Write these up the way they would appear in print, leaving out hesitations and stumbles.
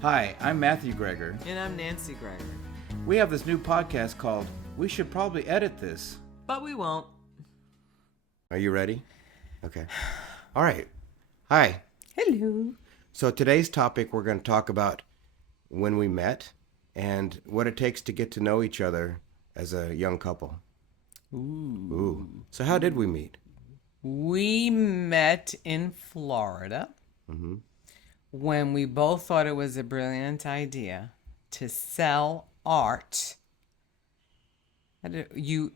Hi, I'm Matthew Greger. And I'm Nancy Greger. We have this new podcast called We Should Probably Edit This. But we won't. Are you ready? Okay. All right. Hi. Hello. So today's topic, we're going to talk about when we met and what it takes to get to know each other as a young couple. Ooh. So how did we meet? We met in Florida when we both thought it was a brilliant idea to sell art. You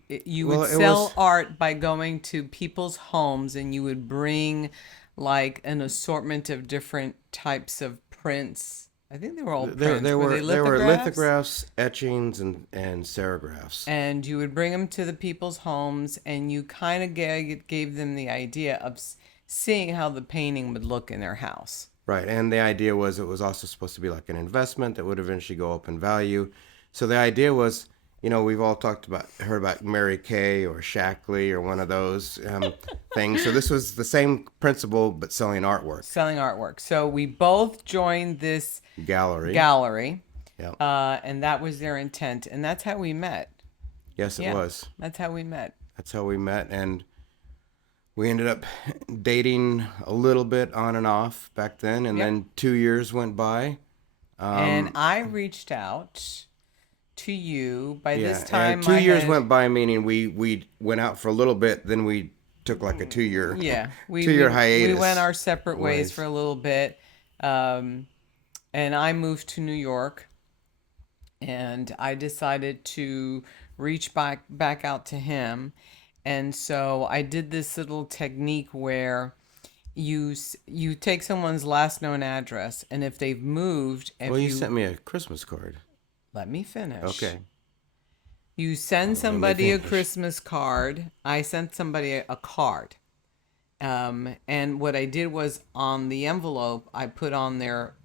would sell art by going to people's homes, and you would bring like an assortment of different types of prints. I think they were all prints. There were were lithographs, etchings, and serigraphs. And you would bring them to the people's homes, and you kind of gave them the idea of seeing how the painting would look in their house. Right, and the idea was it was also supposed to be like an investment that would eventually go up in value. So the idea was, you know, we've all heard about Mary Kay or Shackley or one of those things. So this was the same principle, but selling artwork. Selling artwork. So we both joined this Gallery. Yep. And that was their intent. And that's how we met. Yes, it was. That's how we met. And we ended up dating a little bit on and off back then. And then 2 years went by. And I reached out to you by this time. And 2 years went by, meaning we went out for a little bit, then we took like a 2 year 2 year hiatus. We went our separate ways for a little bit, and I moved to New York, and I decided to reach back out to him, and so I did this little technique where you take someone's last known address, and if they've moved, you sent me a Christmas card. Let me finish. Okay. You send somebody a Christmas card. I sent somebody a card. And what I did was on the envelope, I put on their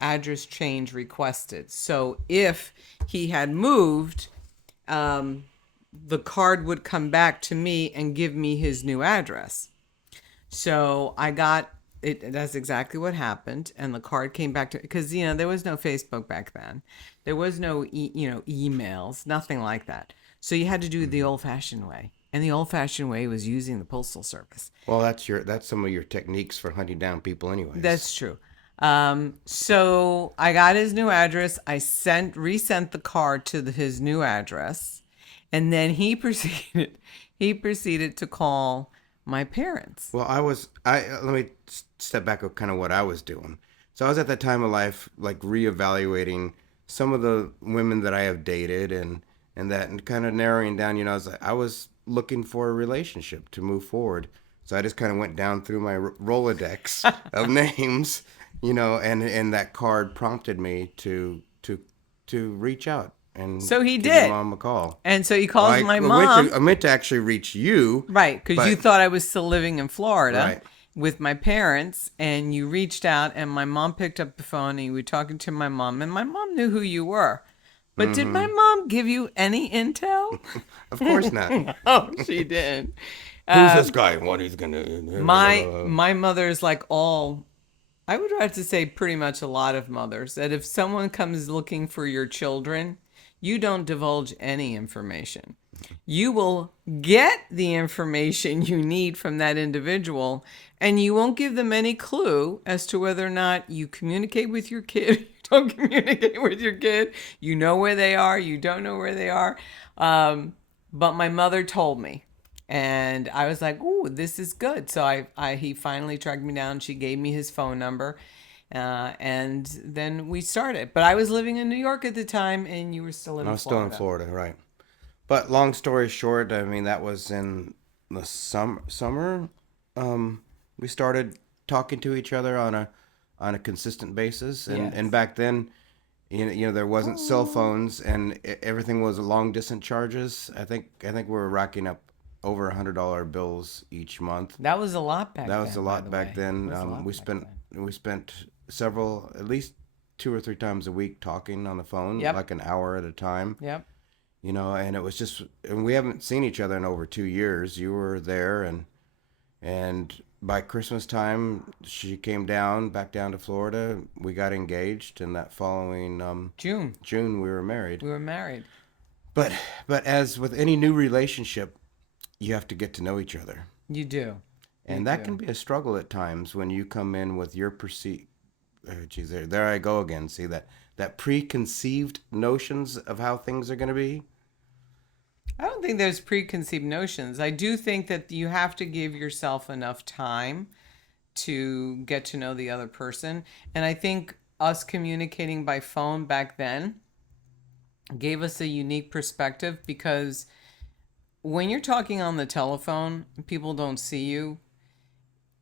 address change requested. So if he had moved, the card would come back to me and give me his new address. So I got it. That's exactly what happened. And the card came back to, because, you know, there was no Facebook back then. There was no, emails, nothing like that. So you had to do it the old fashioned way. And the old fashioned way was using the Postal Service. Well, that's some of your techniques for hunting down people anyways. That's true. So I got his new address. I resent the card to his new address. And then he proceeded to call my parents. Well, let me step back of kind of what I was doing. So I was at that time of life, like reevaluating some of the women that I have dated and kind of narrowing down, I was looking for a relationship to move forward. So I just kind of went down through my Rolodex of names, and that card prompted me to reach out. And so he give did. Your mom a call. And so he calls my mom. I meant to actually reach you. Right, because you thought I was still living in Florida with my parents, and you reached out, and my mom picked up the phone, and you were talking to my mom, and my mom knew who you were. But did my mom give you any intel? Of course not. Oh, she did. Who's this guy? What he's going to... My mother's like I would have to say pretty much a lot of mothers, that if someone comes looking for your children, you don't divulge any information. You will get the information you need from that individual, and you won't give them any clue as to whether or not you communicate with your kid. You don't communicate with your kid. You know where they are. You don't know where they are. But my mother told me, and I was like, "Ooh, this is good." So he finally tracked me down. She gave me his phone number. And then we started. But I was living in New York at the time, and you were still in Florida. I was still in Florida, right. But long story short, I mean, that was in the summer. We started talking to each other on a consistent basis. And back then, there wasn't cell phones, and everything was long distance charges. I think we were racking up over $100 bills each month. That was a lot back then. That was a lot back then. We spent at least 2 or 3 times a week talking on the phone, like an hour at a time. Yep. And it was and we haven't seen each other in over 2 years. You were there, by Christmas time, she came back down to Florida. We got engaged, and that following June, June we were married. we were married. But as with any new relationship, you have to get to know each other, You do. You and that do. can be a struggle at times when you come in with your perceived. Geez, there I go again. See that preconceived notions of how things are going to be. I don't think there's preconceived notions. I do think that you have to give yourself enough time to get to know the other person. And I think us communicating by phone back then gave us a unique perspective because when you're talking on the telephone, people don't see you.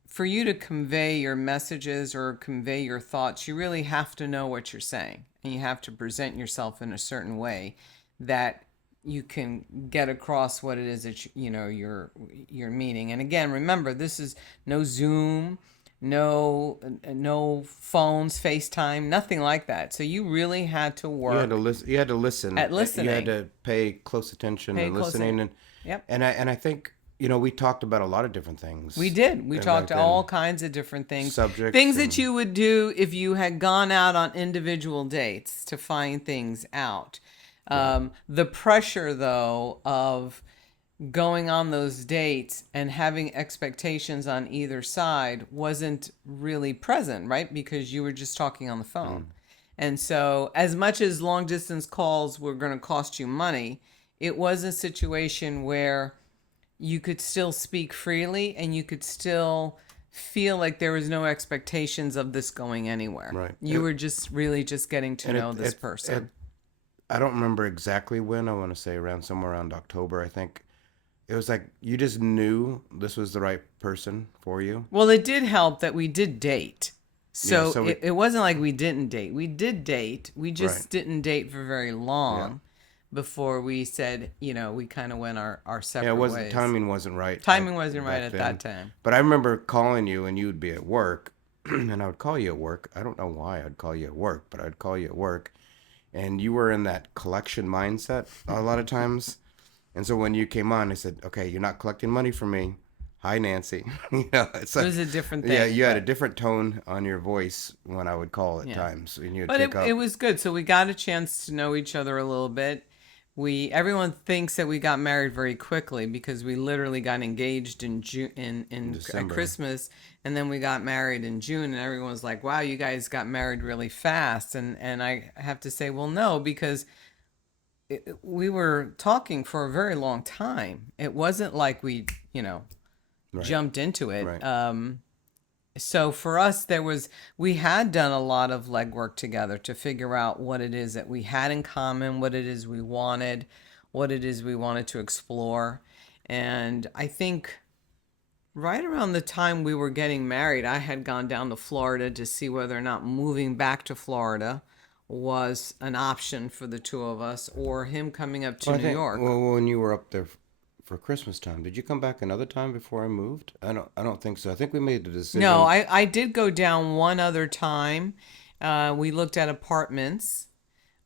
For you to convey your messages or convey your thoughts, you really have to know what you're saying. And you have to present yourself in a certain way that you can get across what it is that you're meaning. And again, remember, this is no Zoom, no phones, FaceTime, nothing like that. So you really had to You had to work listen. You had to listen. at You had listening. to pay close attention Pay and close listening, attention. Yep. and I think we talked about a lot of different things. We did. We back talked then. all kinds of different things. Subjects Things that and- you would do if you had gone out on individual dates to find things out. The pressure, though, of going on those dates and having expectations on either side wasn't really present, right? Because you were just talking on the phone. And so, as much as long distance calls were going to cost you money, it was a situation where you could still speak freely and you could still feel like there was no expectations of this going anywhere. Right. You were just really just getting to and know this person. I don't remember exactly when. I want to say somewhere around October. I think it was like you just knew this was the right person for you. Well, it did help that we did date. So, so we- it wasn't like we didn't date. We did date. We just Right. didn't date for very long before we said, we kind of went our separate Yeah, it wasn't ways. timing wasn't right. Timing wasn't right back at then. that time. But I remember calling you and you would be at work, and I would call you at work. I don't know why I'd call you at work, but I'd call you at work, and you were in that collection mindset a lot of times. And so when you came on, I said, "Okay, you're not collecting money from me. Hi, Nancy." It's It like, was a different thing. yeah, you had a different tone on your voice when I would call at Yeah. times, and you'd But pick up. it was good. So we got a chance to know each other a little bit. Everyone thinks that we got married very quickly because we literally got engaged in June at December. Christmas, and then we got married in June, and everyone's like, "Wow, you guys got married really fast." And I have to say, well, no, because we were talking for a very long time. It wasn't like we, jumped into it. Right. So for us, we had done a lot of legwork together to figure out what it is that we had in common, what it is we wanted, what it is we wanted to explore. And I think right around the time we were getting married, I had gone down to Florida to see whether or not moving back to Florida was an option for the two of us or him coming up to Well, I New think- York. Well, when you were up there for Christmas time, did you come back another time before I moved? I don't think so. I think we made the decision. No, I did go down one other time. We looked at apartments.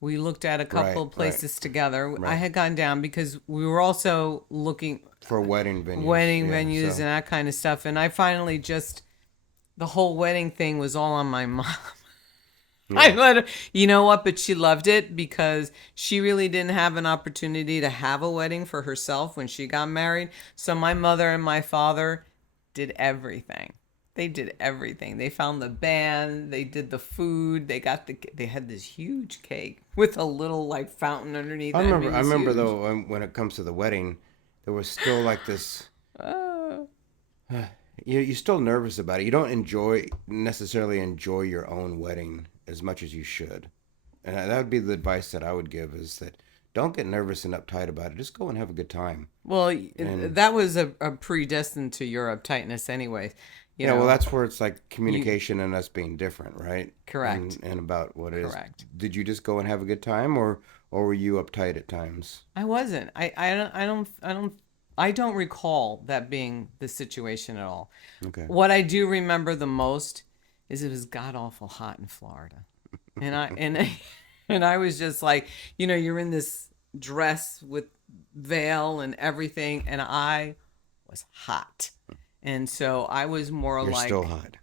We looked at a couple Right, of places together. I Right. had gone down because we were also looking for wedding venues. wedding Yeah, venues so- and that kind of stuff. And I finally the whole wedding thing was all on my mom. I let her, you know what? But she loved it because she really didn't have an opportunity to have a wedding for herself when she got married. So my mother and my father did everything. They did everything. They found the band. They did the food. They had this huge cake with a little like fountain underneath. I mean, remember. it I was remember huge. though when it comes to the wedding, there was still like this. You're still nervous about it. You don't necessarily enjoy your own wedding as much as you should, and that would be the advice that I would give: is that don't get nervous and uptight about it. Just go and have a good time. Well, that was a predestined to your uptightness, anyways. You Yeah, know, well, that's where it's like communication and us being different, right? Correct. And about what it is. Correct. Did you just go and have a good time, or were you uptight at times? I wasn't. I don't recall that being the situation at all. Okay. What I do remember the most is it was god awful hot in Florida, and and I was just like, you're in this dress with veil and everything, and I was hot, And so I was more You're still like, hot.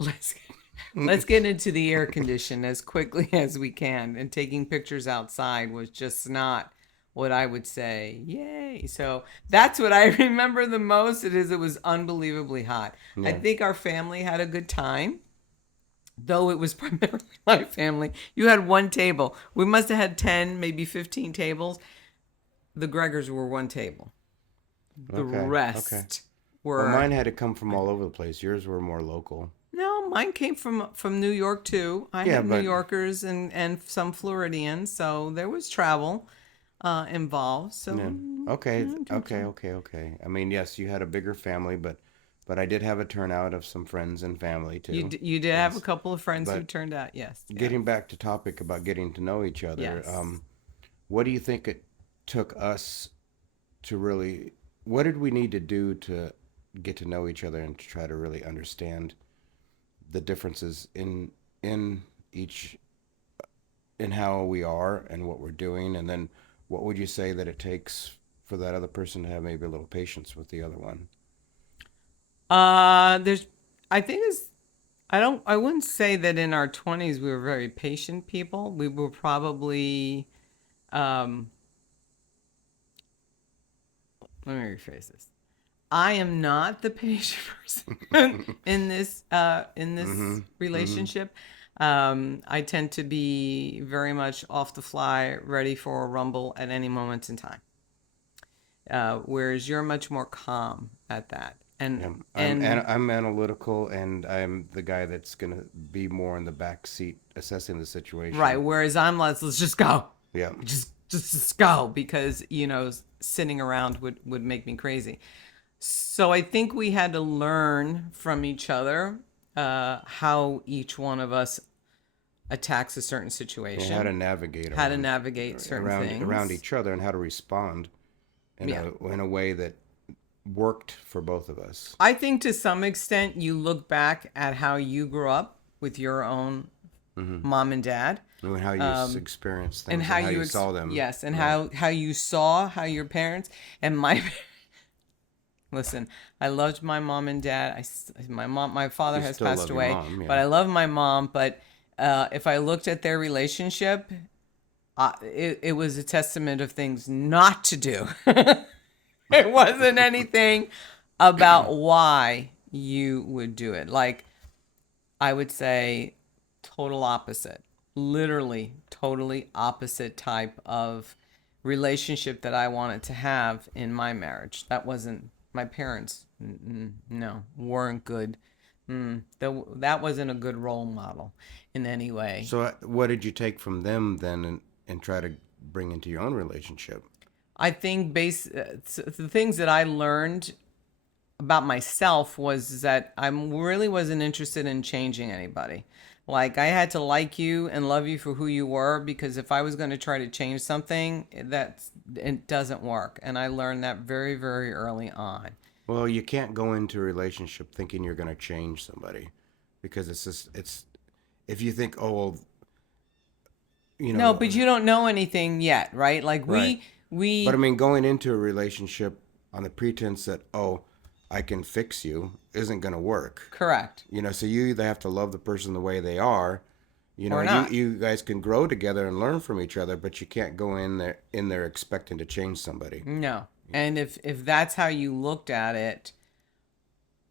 let's get into the air condition as quickly as we can. And taking pictures outside was just not what I would say, yay. So that's what I remember the most. It was unbelievably hot. I Yeah. think our family had a good time, though it was primarily my family. You had one table. We must have had 10, maybe 15 tables. The Gregors were one table. The Okay. Okay. rest Well, mine were, had to come from all over the place. Yours were more local. no, mine came from New York too. I Yeah, had New but Yorkers and some Floridians, so there was travel involved. So yeah. Okay. good Okay. time. Okay. Okay. I mean, yes, you had a bigger family, but I did have a turnout of some friends and family too. You did have a Yes. couple of friends who But turned out. Yes, yeah, getting back to topic about getting to know each other, yes. what do you think it took us to really? What did we need to do to get to know each other and to try to really understand the differences in each in how we are and what we're doing, and then what would you say that it takes for that other person to have maybe a little patience with the other one? There's, I think it's, I wouldn't say that in our 20s we were very patient people. We were probably, um, let me rephrase this. I am not the patient person in this Mm-hmm. Mm-hmm. relationship. I tend to be very much off the fly, ready for a rumble at any moment in time. Whereas you're much more calm at that. Yeah, And I'm analytical, and I'm the guy that's gonna be more in the back seat assessing the right, situation. whereas I'm like, let's just go. Yeah. Just go, because sitting around would make me crazy. So I think we had to learn from each other how each one of us attacks a certain And how to situation, navigate how to navigate certain around things. each other and how to respond Yeah. in a way that worked for both of us. I think to some extent you look back at how you grew up with your own Mm-hmm. mom and dad, And how you um, experienced and things how and how you saw them. yes, and Right. how you saw how your parents and my listen, I loved my mom and dad. My father You has still passed love your away, mom, but yeah. I love my mom. But if I looked at their relationship, it was a testament of things not to do. It wasn't anything about why you would do it. Like, I would say total opposite. Literally, totally opposite type of relationship that I wanted to have in my marriage. That wasn't my parents. No, weren't good. That wasn't a good role model in any way. So, what did you take from them then and try to bring into your own relationship? I think the things that I learned about myself was that I really wasn't interested in changing anybody. Like, I had to like you and love you for who you were, because if I was going to try to change something, it doesn't work. And I learned that very, very early on. Well, you can't go into a relationship thinking you're going to change somebody because it's if you think, oh, well, you No, know, but you don't know anything yet, right? Like right. But I we mean, going into a relationship on the pretense that, oh, I can fix you isn't going to work. correct So you either have to love the person the way they are. or You not. you guys can grow together and learn from each other, but you can't go in there expecting to change somebody. No. And if that's how you looked at it,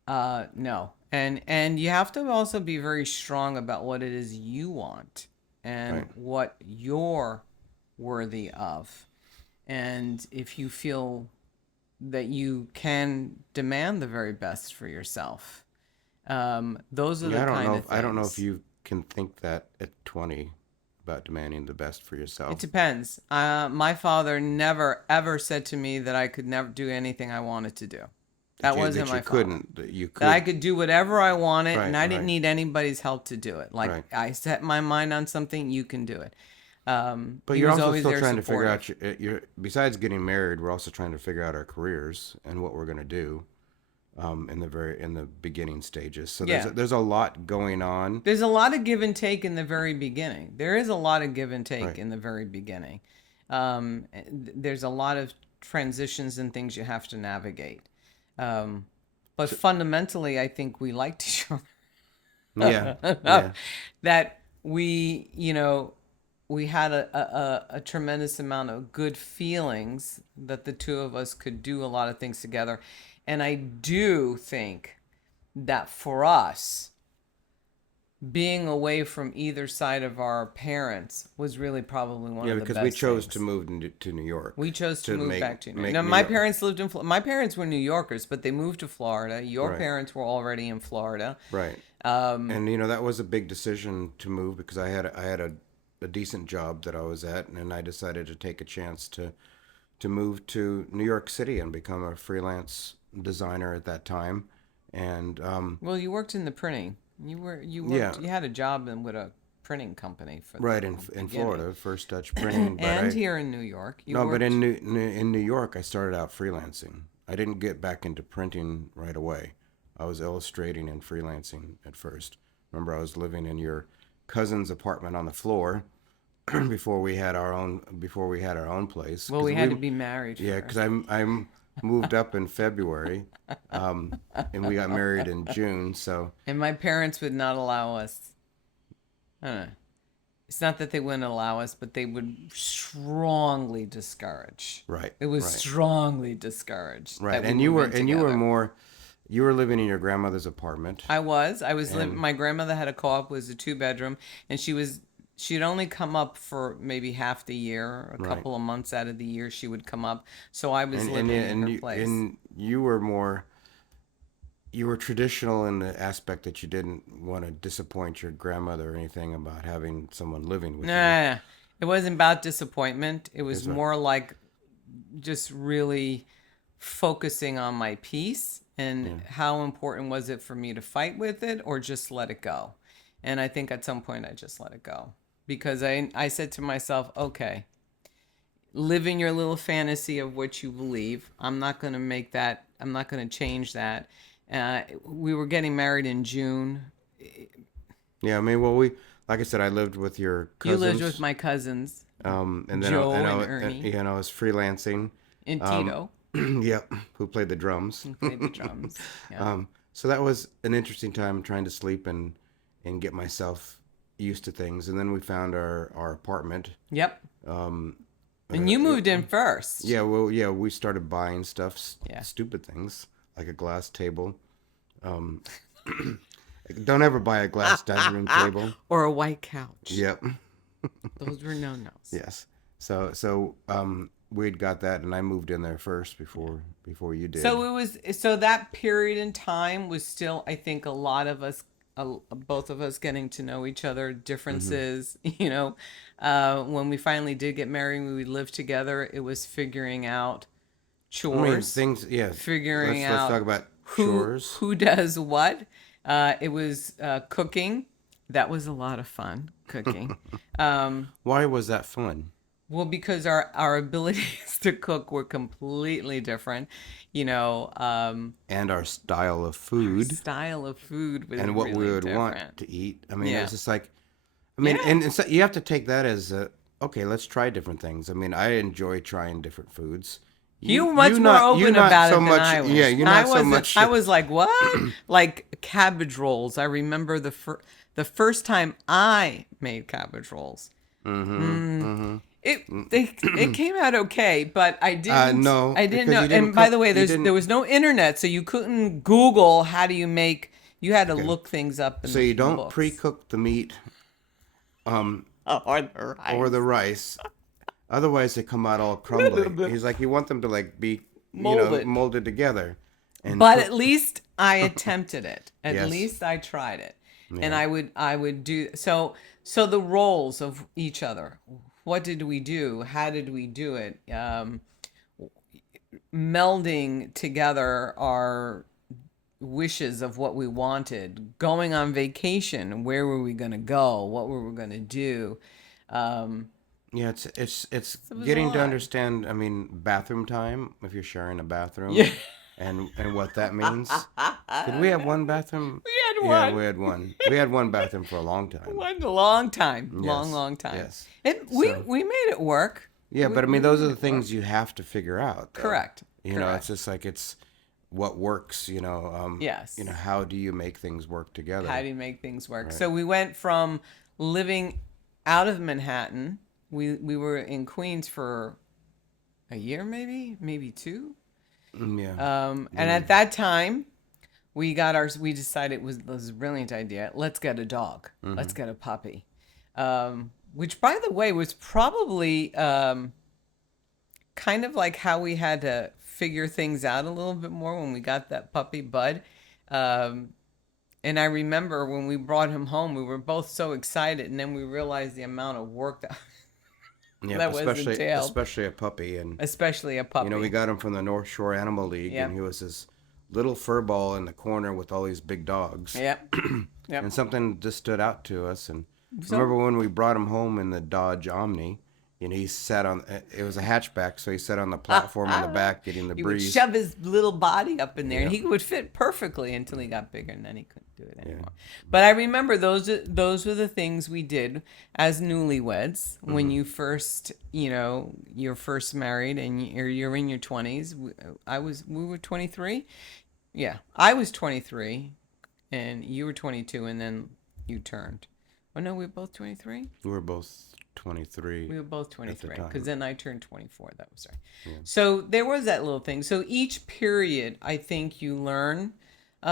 no. And you have to also be very strong about what it is you want and Right. what you're worthy of. And if you feel that you can demand the very best for yourself, those are the Yeah, kind of I don't know if things. you can think that at 20 about demanding the best for It yourself. depends. My father never ever said to me that I could never do anything I wanted to do. That wasn't That you my father. couldn't, that you That I could. could do whatever I wanted and Right, I didn't right, need anybody's help to do it. Like, right. I set my mind on something, you can do it. But He you're was also always still there trying to figure supportive. out your besides getting married, we're also trying to figure out our careers and what we're going to do in the beginning stages. So Yeah. there's a lot going on. There's a lot of give and take in the very beginning. There is a lot of give and take Right. in the very beginning. There's a lot of transitions and things you have to navigate. Um, But fundamentally, I think we liked each Yeah, other. yeah, That we, we had a tremendous amount of good feelings that the two of us could do a lot of things together. And I do think that for us, being away from either side of our parents was really probably one yeah. of the Because we best chose to things. move to New York We chose to move back to New York. make Now, New my York parents lived in my parents were New Yorkers, but they moved to Florida. Your right, parents were already in Florida. right. And that was a big decision to move because I had a decent job that I was at, and I decided to take a chance to move to New York City and become a freelance designer at that time. And Well, you worked in the printing. You yeah, worked. You had a job with a printing company for right the in beginning, Florida, first Dutch printing. But and here in New York, you no, but worked. in New York, I started out freelancing. I didn't get back into printing right away. I was illustrating and freelancing at first. Remember, I was living in your cousin's apartment on the floor before we had our own place. Well, we had to be married Yeah, because first. I'm moved up in February, and we got married in June. So And my parents would not allow us. I don't know. It's not that they wouldn't allow us, but they would strongly discourage. right, It was right, strongly discouraged right. that we And move in you were together. more, you were living in your grandmother's apartment. I was living. And My grandmother had a co-op, was a 2 bedroom, and she'd only come up for maybe half the year, a right, couple of months out of the year she would come up. So I was living yeah, in her place. you were more, you were traditional in the aspect that you didn't want to disappoint your grandmother or anything about having someone living with you. Nah, it wasn't about disappointment. It was Is what? more like just really focusing on my peace and Yeah. how important was it for me to fight with it or just let it go. And I think at some point I just let it go because I said to myself, okay, live in your little fantasy of what you believe. I'm not going to make that, I'm not going to change that. We were getting married in June. Yeah, I mean, like I said, I lived with your You cousins. lived with my cousins, And then Joe and I, Ernie, yeah, and I was freelancing. and Um, Tito, yep, who played the drums. who played the drums. Yeah. So that was an interesting time trying to sleep and get myself used to things. And then we found our apartment. Yep. Um, And you moved in first. yeah, well, yeah, we started buying stuff, Yeah. stupid things like a glass table. Um, don't ever buy a glass dining room table. Or a white couch. Yep. Those were no-nos. Yes. So we'd got that, and I moved in there first before you did. So that period in time was still, I think, a lot of us, both of us getting to know each other, differences, when we finally did get married, we lived together, it was figuring out I mean, chores, things. Yeah. figuring Let's out talk about who chores. who does what. It was cooking. That was a lot of fun, cooking. Why was that fun? Well, because our abilities to cook were completely different, And our style of food style of food was and what we really would different. want to eat. I mean, Yeah. it's just like, I mean, Yeah. and so you have to take that as okay. Let's try different things. I mean, I enjoy trying different foods. You were much more open about it than I was. Yeah, you're not so much. I was like, what? Like cabbage rolls. I remember the first time I made cabbage rolls. It came out okay, but I didn't. No, I didn't because know. you didn't And by cook- the way, you didn't- there was no internet, so you couldn't Google how do you make. You had to look things up. In So you the don't books. pre-cook the meat or the rice. or the rice. Otherwise, they come out all crumbly. He's like, you want them to like be, Molded. molded together. And But cook- at least I attempted it. At Yes. least I tried it. And I would do so the roles of each other. What did we do? How did we do it? Melding together our wishes of what we wanted, going on vacation, where were we going to go, what were we going to do. yeah, it's was getting a to lot. understand. I mean, bathroom time if you're sharing a bathroom. Yeah. And what that means. Did we have one bathroom? We had Yeah, one. we had one. We had one bathroom for a long time. One long time, Yes, long time. yes. And we So- made it work. Yeah, We- but I we mean, those are made the it work. things you have to figure out. Though. Correct. You know, it's just like what works, Yes. how do you make things work How together? do you make things work? Right. So we went from living out of Manhattan. We were in Queens for a year, maybe two. Yeah. And at that time, we decided it was a brilliant idea. Let's get a dog. Let's get a puppy. Which, by the way, was probably kind of like how we had to figure things out a little bit more when we got that puppy Bud. Um, and I remember when we brought him home, we were both so excited, and then we realized the amount of work that Yep. that was Especially entailed, especially a puppy, and especially a we puppy. got him from the North Shore Animal League, and Yep, he was this little fur ball in the corner with all these big dogs. yep, yep. And something just stood out to us. And So remember when we brought him home in the Dodge Omni, he sat on it was a hatchback, so he sat on the platform in the back getting the he would breeze. shove his little body up in there, and Yep. he would fit perfectly until he got bigger, and then he couldn't do it Yeah. anymore. But I remember those were the things we did as newlyweds when you first, you're first married and you're in your 20s. We were 23. Yeah, I was 23, and you were 22, and then you turned. Oh no, we were both 23. We were both 23 We were both at the 23 time. because then I turned 24. That was right. Yeah. So there was that little thing. So each period, I think you learn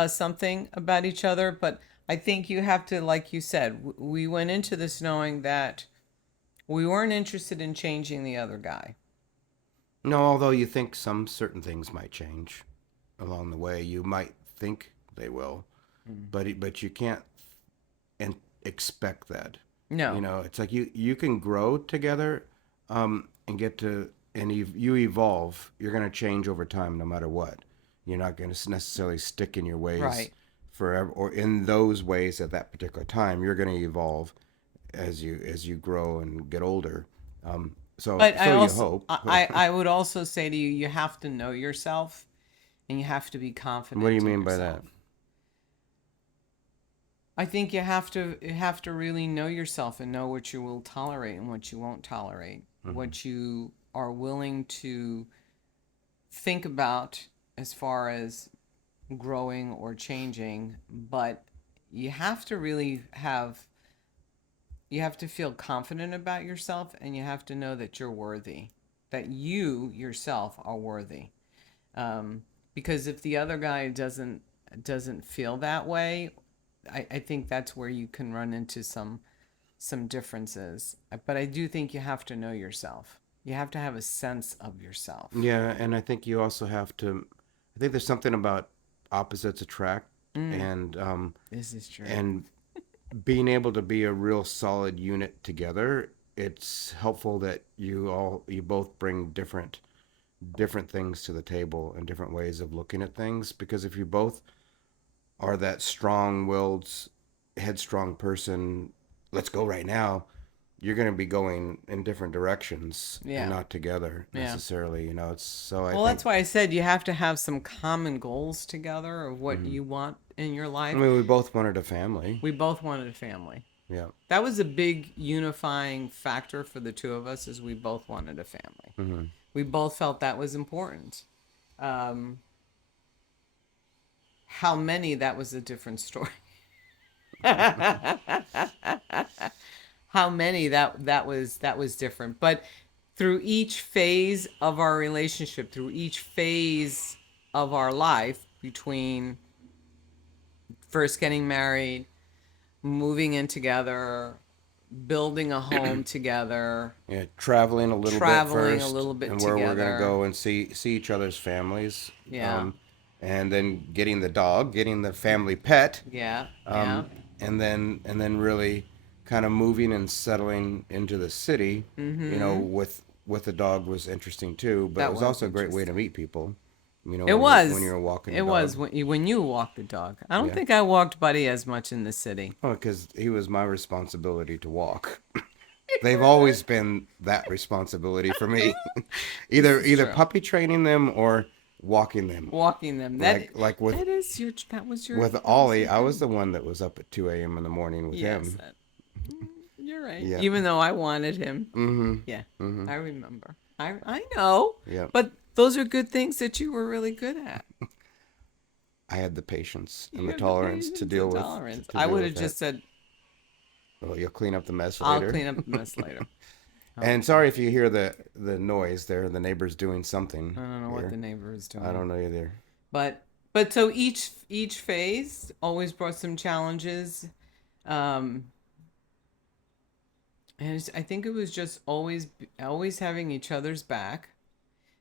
something about each other. But I think you have to, like you said, we went into this knowing that we weren't interested in changing the other guy. No, although you think some certain things might change along the way, you might think they will, but you can't and expect that. No. It's like you can grow together, and get to and you evolve. You're going to change over time, no matter what. You're not going to necessarily stick in your ways Right. forever, or in those ways at that particular time. You're going to evolve as you grow and get older. So But I so you also, hope. I would also say to you, you have to know yourself, and you have to be confident. What do you in mean by yourself. that? I think you have to really know yourself and know what you will tolerate and what you won't tolerate, what you are willing to think about as far as growing or changing, but you have to really you have to feel confident about yourself, and you have to know that you're worthy, that you yourself are worthy. Because if the other guy doesn't feel that way, I think that's where you can run into some differences. But I do think you have to know yourself. You have to have a sense of yourself. Yeah, and I think you also have to. I think there's something about opposites attract, This is true. and being able to be a real solid unit together. It's helpful that you both bring different things to the table and different ways of looking at things. Because if you both are that strong-willed, headstrong person, let's go right now, you're going to be going in different directions Yeah. and not together Yeah. necessarily. It's so I Well, think. that's why I said you have to have some common goals together of what you want in your I life. mean, we both wanted a family. We both wanted a family. Yeah. That was a big unifying factor for the two of us, is we both wanted a family. We both felt that was important. How many, that was a different story. How many, that was different. But through each phase of our relationship, through each phase of our life, between first getting married, moving in together, building a home together, Yeah, traveling a little traveling bit a first, little bit and where we're gonna together. go and see each other's families. Yeah. And then getting the dog, getting the family pet, Yeah, yeah. um, and then really kind of moving and settling into the city. With the dog was interesting too, but That it was was also a great way to meet people. It was. When you're walking the It dog. was when you walked the dog. I don't Yeah. think I walked Buddy as much in the city. Oh, because he was my responsibility to walk. They've always been that responsibility for me. either true. puppy training them or walking them. Walking them. Like with That was your. with that was Ollie, your I was thing. the one that was up at 2 a.m. in the morning with Yes. him. You're right. Yeah. Even though I wanted him. Mm-hmm. Yeah. I remember. I know. Yeah. But those are good things that you were really good at. I had the patience You and the have the tolerance to patience deal and with tolerance. to I deal would with have that. just said, Well, you'll clean up the mess I'll later. clean up the mess later. Oh, And sorry if you hear the noise there. The neighbor's doing something I don't know what the here. neighbor is I doing. don't know either. But so each phase always brought some challenges. Um, and I think it was just always having each other's back.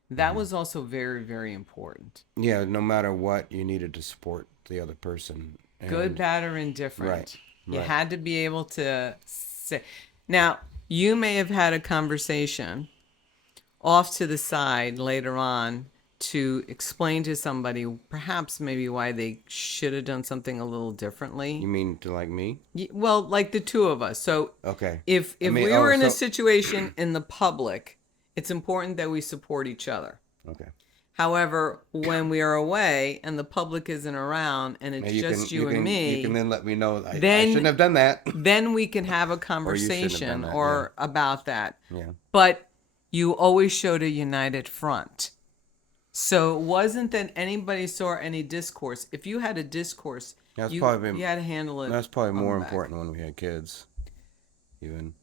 That Hmm. was also very, very important. Yeah, no matter what, you needed to support the other person. Good, And bad, or right, indifferent. You right. had to be able to say. Now, you may have had a conversation off to the side later on to explain to somebody perhaps maybe why they should have done something a little You differently. mean to like me? Well, like the two of us. So Okay. I if mean, we oh, were in a so situation in the public, it's important that we support each other. okay. However, when we are away and the public isn't around and Now it's you can just you and you can me, then let me know I shouldn't then have done that. we can have a Or you shouldn't have done conversation that. Yeah. or about that. Yeah. But you always showed a united front. So it wasn't that anybody saw any discourse. If you had a discourse, That's you had to handle it that's probably on the more back. important when we had kids. Even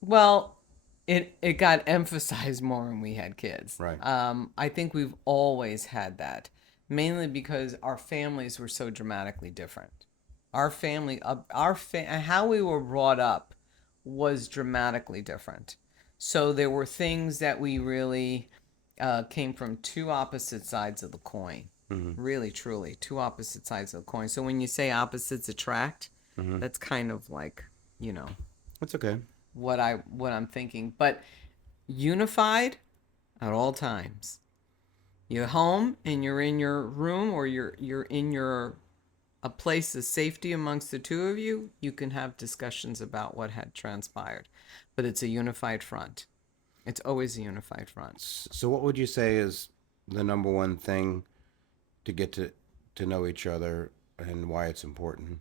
Well, it got emphasized more when we had kids. right. I think we've always had that, mainly because our families were so dramatically different. Our family, how we were brought up was dramatically different. So there were things that we really came from two opposite sides of the coin. Hmm. Really, truly, two opposite sides of the coin. So when you say opposites attract, Hmm. that's kind of like, you know, That's okay. what I'm thinking. But unified at all times. You're home and you're in your room, or you're in your a place of safety amongst the two of you, you can have discussions about what had transpired. But it's a unified front. It's always a unified front. So what would you say is the number one thing to get to know each other and why it's important?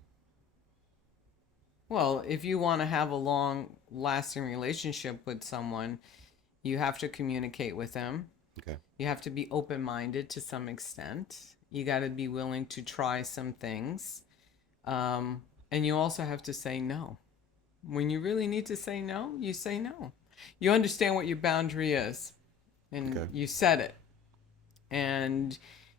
Well, if you want to have a long lasting relationship with someone, you have to communicate with them. Okay. You have to be open minded to some extent. You got to be willing to try some things. And you also have to say no. When you really need to say no, you say no. You understand what your boundary is and Okay. you set it. And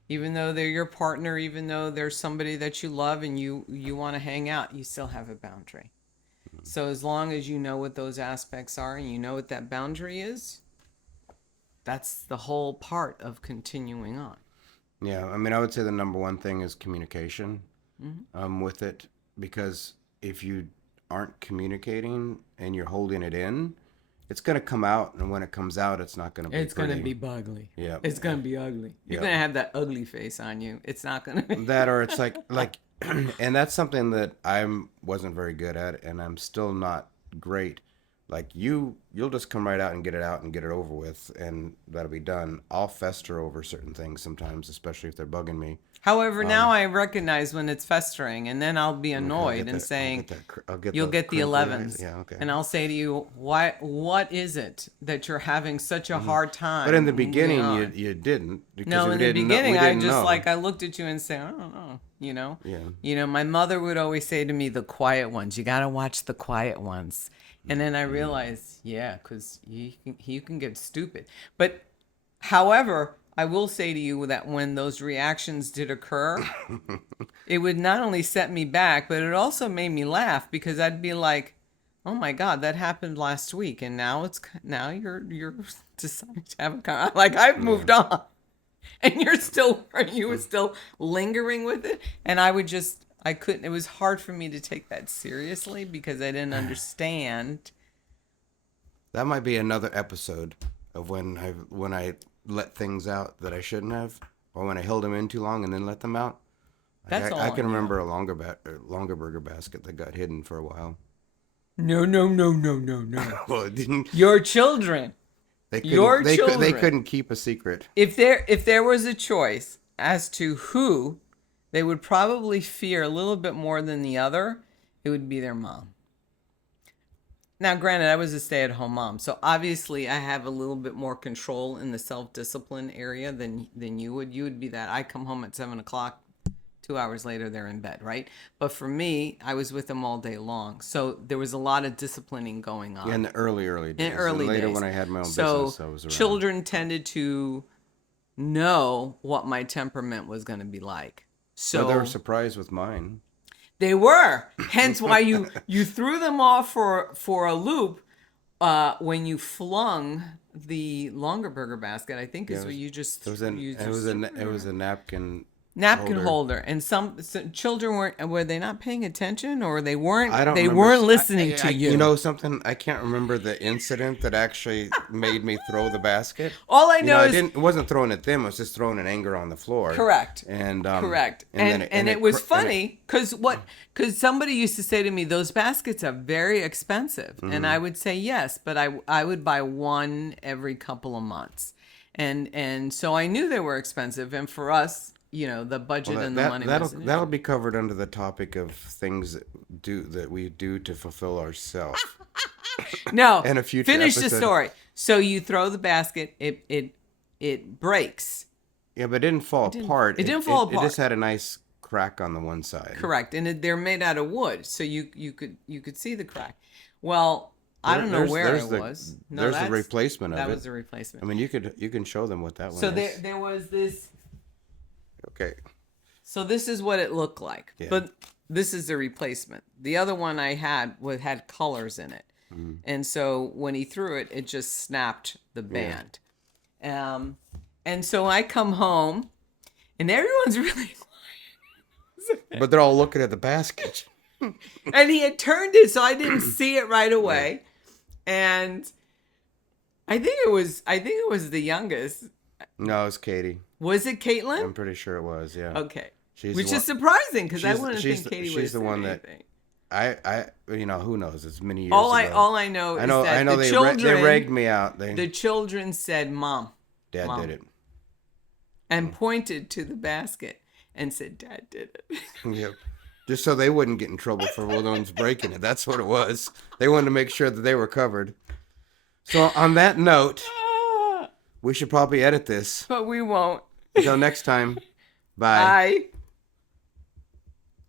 even though they're your partner, even though there's somebody that you love and you want to hang out, you still have a boundary. So as long as you know what those aspects are and you know what that boundary is, that's the whole part of continuing on. Yeah, I mean, I would say the number one thing is communication Mm-hmm. with it, because if you aren't communicating and you're holding it in, it's going to come out, and when it comes out, it's not going to be It's gonna pretty. be bugly. Yeah. It's gonna be ugly. You're Yeah. gonna have that ugly face on you. It's not gonna be. That, or it's like and that's something that I wasn't very good at, and I'm still not great. Like you'll just come right out and get it out and get it over with, and that'll be done. I'll fester over certain things sometimes, especially if they're bugging me. However, now I recognize when it's festering, and then I'll be Okay, I'll annoyed get and that. I'll saying, get that. I'll get "You'll the get the crinkly eyes. 11s," Yeah. Okay. and I'll say to you, "Why? What is it that you're having such a hard time?" But in the moving beginning, on? you didn't, because No, we in the didn't know. beginning, We I didn't just know. like I looked at you and said, "I don't know," you know. Yeah. My mother would always say to me, "The quiet ones. You gotta watch the quiet ones." And then I realized, yeah, because you can get stupid. But however, I will say to you that when those reactions did occur, it would not only set me back, but it also made me laugh because I'd be like, "Oh my God, that happened last week, and now you're deciding to have a like I've Yeah. moved on, and you were still lingering with it." And I couldn't. It was hard for me to take that seriously because I didn't understand. That might be another episode of when I let things out that I shouldn't have, or when I held them in too long and then let them out. That's all I on can you. remember a longer burger basket that got hidden for a while. No, no, no, no, no, no. Well, it didn't. Your children. They Your couldn't. They children. couldn't keep a secret. If there was a choice as to who they would probably fear a little bit more than the other, it would be their mom. Now, granted, I was a stay-at-home mom, so obviously I have a little bit more control in the self-discipline area than you would. You would be that I come home at 7 o'clock, 2 hours later, they're in bed, right? But for me, I was with them all day long. So there was a lot of disciplining going on. In the early days. In early And later days. when I had my own So business, I was around. children tended to know what my temperament was going to be like. So But they were surprised with mine. they were. Hence why you threw them off for a loop when you flung the longer burger basket. I think is what you just It was a napkin holder. And some children were they not paying attention, or they weren't I don't they remember. weren't listening to you. You know something? I can't remember the incident that actually made me throw the basket. All I know is it wasn't throwing at them. I was just throwing in anger on the floor. correct. And Correct. And it was funny because somebody used to say to me, those baskets are very expensive. Mm-hmm. And I would say yes, but I would buy one every couple of months. And so I knew they were expensive. And for us, the budget and the money that'll be covered under the topic of things that we do to fulfill ourselves. No. And a future finish the episode. story. So you throw the basket, it breaks. Yeah, but it didn't fall apart. It didn't fall apart. It just had a nice crack on the one side. Correct. And they're made out of wood, so you could see the crack. Well, I don't know where it was. No, there's the replacement of it. That was the replacement. I mean, you can show them what that one So is. there was this. Okay. So this is what it looked like, Yeah. but this is the replacement. The other one I had had colors in it, and so when he threw it, it just snapped the band. And so I come home, and everyone's really quiet. But they're all looking at the basket. And he had turned it, so I didn't see it right away. And I think it was the youngest. No, it's Katie. Was it Caitlin? I'm pretty sure it was. Yeah. Okay. She's Which the is surprising because I wouldn't she's think the- Katie she's would the one that- anything. Who knows? It's many years All ago. I know is that the they children they ragged me out. the children said, "Mom," Dad Mom. did it. and pointed to the basket and said, "Dad did it." Yep. Just so they wouldn't get in trouble for the ones breaking it. That's what it was. They wanted to make sure that they were covered. So on that note, we should probably edit this. But we won't. Until next time, bye. Bye.